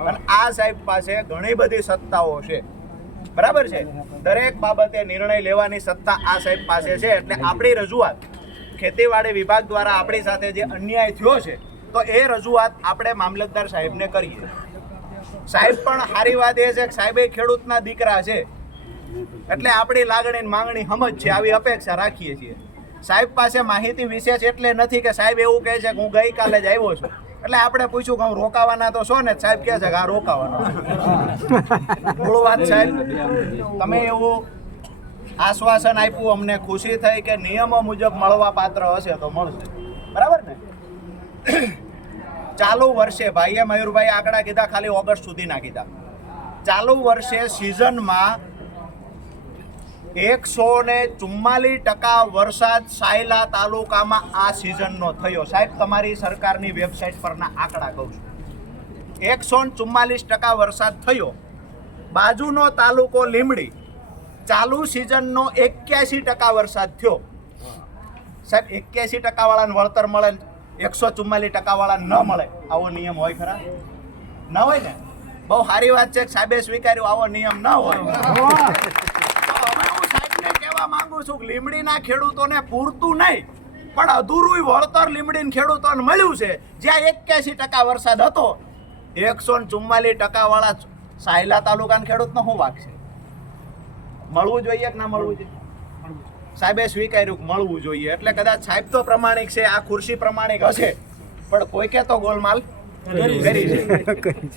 અને આ સાહેબ પાસે ઘણી બધી સત્તાઓ છે. બરાબર છે? દરેક બાબતે નિર્ણય લેવાની સત્તા આ સાહેબ પાસે છે. એટલે આપણી રજૂઆત ખેતીવાડી વિભાગ દ્વારા આપણી સાથે જે અન્યાય થયો છે, તો એ રજૂઆત આપણે મામલતદાર સાહેબને કરીએ. સાહેબ પણ સારી વાત એ છે કે સાહેબ ખેડૂતના દીકરા છે. એટલે આપણી લાગણી માંગણી સમજ છે. આવી અપેક્ષા રાખીએ છીએ. સાહેબ પાસે માહિતી વિશેષ એટલે નથી કે સાહેબ એવું કહે છે કે હું ગઈકાલે જ આવ્યો છું. એટલે આપણે પૂછ્યું કે હું રોકાવાના તો છો ને સાહેબ કહે છે કે આ રોકાવાના. મૂળ વાત સાહેબ, તમે એવું આશ્વાસન આપ્યું, અમને ખુશી થઈ કે નિયમો મુજબ મળવા પાત્ર હશે તો મળશે. બરાબર ને? ચાલુ વર્ષે ભાઈએ મયુરભાઈ આંકડા કીધા, ખાલી ઓગસ્ટ સુધીના કીધા. ચાલુ વર્ષે સિઝનમાં એકસો ને ચુમ્માલીસ ટકા વરસાદ સાયલા તાલુકામાં આ સિઝનનો થયો. સાહેબ, તમારી સરકારની વેબસાઇટ પરના આંકડા કહું છું. એકસો ને ચુમ્માલીસ ટકા વરસાદ થયો. બાજુનો તાલુકો લીમડી ચાલુ સિઝનનો એક્યાસી ટકા વરસાદ થયો. સાહેબ, એક્યાસી ટકાવાળાને વળતર મળે એકસો ચુમ્માલીસ ટકા ન મળે. આવો નિયમ હોય ખરા? ન હોય ને? બહુ સારી વાત છે સાહેબે સ્વીકાર્યું, આવો નિયમ ન હોય. કહેવા છું કે લીમડીના ખેડૂતોને પૂરતું નહીં પણ અધૂરું વળતર લીમડીને ખેડૂતોને મળ્યું છે. જ્યાં એક્યાસી ટકા વરસાદ હતો એકસો ને ચુમ્માલીસ ટકા વાળા સાયલા તાલુકાના ખેડૂતનો શું વાક છે? મળવું જોઈએ કે ના મળવું જોઈએ? સાહેબે સ્વીકાર્યું મળવું જોઈએ. એટલે કદાચ સાહેબ તો પ્રમાણિક છે આ ખુરશી પ્રમાણિક હશે. પણ કોઈકે તો ગોલમાલ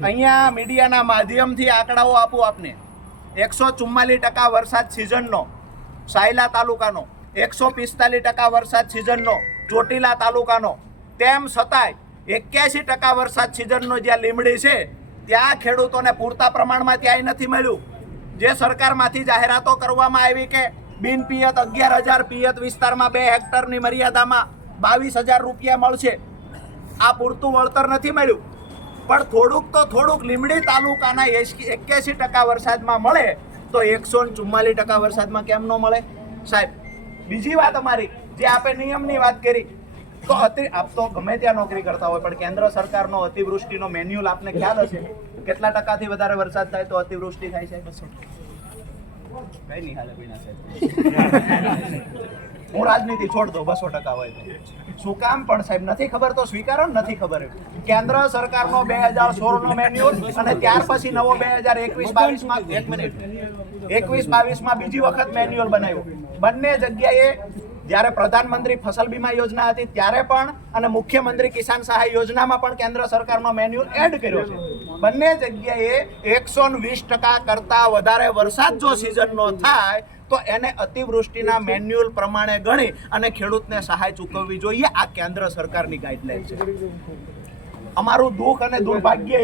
અહીંયા મીડિયાના માધ્યમથી આંકડાઓ આપું આપને. એકસો ચુમ્માલીસ ટકા વરસાદ સિઝનનો સાયલા તાલુકાનો. એકસો પિસ્તાલીસ ટકા વરસાદ સિઝનનો, ચોટીલા તાલુકાનો. તેમ છતાંય એક્યાસી ટકા વરસાદ સિઝનનો જ્યાં લીમડી છે, ત્યાં ખેડૂતોને પૂરતા પ્રમાણમાં ત્યાંય નથી મળ્યું. જે સરકારમાંથી જાહેરાતો કરવામાં આવી કે બિન પિયત અગિયાર હજાર પિયત વિસ્તારમાં બે હેક્ટરની મર્યાદામાં બાવીસ હજાર રૂપિયા મળશે. આ પૂરતું વળતર નથી મળ્યું. પણ થોડુંક તો થોડુંક લીમડી તાલુકાના એક્યાસી ટકા વરસાદમાં મળે તો એકસો ને ચુમ્માલીસ ટકા વરસાદમાં કેમ ન મળે? સાહેબ બીજી વાત અમારી જે આપણે નિયમની વાત કરી તો અતિ આપ તો ગમે ત્યાં નોકરી કરતા હોય પણ કેન્દ્ર સરકારનો અતિવૃષ્ટિનો મેન્યુઅલ આપને ખ્યાલ હશે? કેટલા ટકાથી વધારે વરસાદ થાય તો અતિવૃષ્ટિ થાય છે કઈ નહીં હાલે બીના સાહેબ. હું રાજનીતિ છોડ દઉં, બસો ટકા હોય તો. શું કામ પણ સાહેબ, નથી ખબર તો સ્વીકારો નથી ખબર કેન્દ્ર સરકારનો બે હજાર સોળ નો મેન્યુઅલ અને ત્યાર પછી નવો બે હજાર એકવીસ બાવીસમાં એક મિનિટ એકવીસ બાવીસમાં બીજી વખત મેન્યુઅલ બનાવ્યું. બંને જગ્યાએ જ્યારે પ્રધાનમંત્રી ફસલ બીમા યોજના હતી, ત્યારે પણ અને મુખ્યમંત્રી કિસાન સહાય યોજનામાં પણ કેન્દ્ર સરકારનો મેન્યુઅલ એડ કર્યો છે. બંને જગ્યાએ એકસો વીસ ટકા કરતા વધારે વરસાદ જો સિઝનનો થાય તો એને અતિવૃષ્ટિના મેન્યુઅલ પ્રમાણે ગણી અને ખેડૂતને સહાય ચૂકવવી જોઈએ આ કેન્દ્ર સરકારની ગાઈડલાઈન છે. અમારું દુઃખ અને દુર્ભાગ્ય